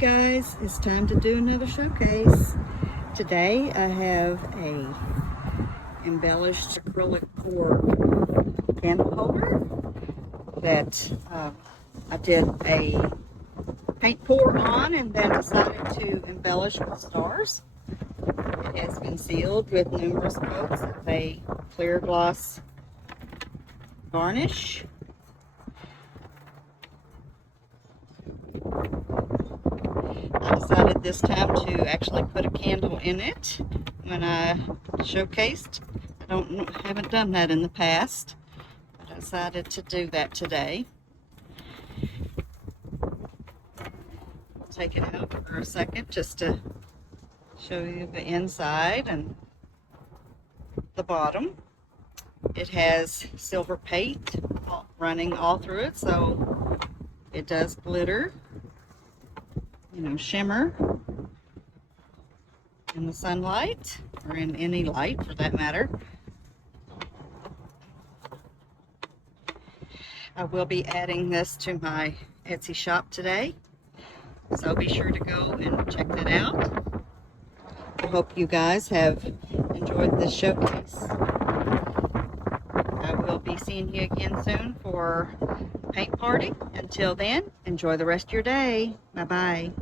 guys, it's time to do another showcase. Today I have a embellished acrylic pour candle holder that I did a paint pour on and then decided to embellish with stars. It has been sealed with numerous coats of a clear gloss varnish. I decided this time to actually put a candle in it when I showcased. Haven't done that in the past, but I decided to do that today. I'll take it out for a second just to show you the inside and the bottom. It has silver paint running all through it, so it does glitter, shimmer in the sunlight, or in any light for that matter. I will be adding this to my Etsy shop today, so be sure to go and check that out. I hope you guys have enjoyed this showcase. I will be seeing you again soon for paint party. Until then, enjoy the rest of your day. Bye-bye.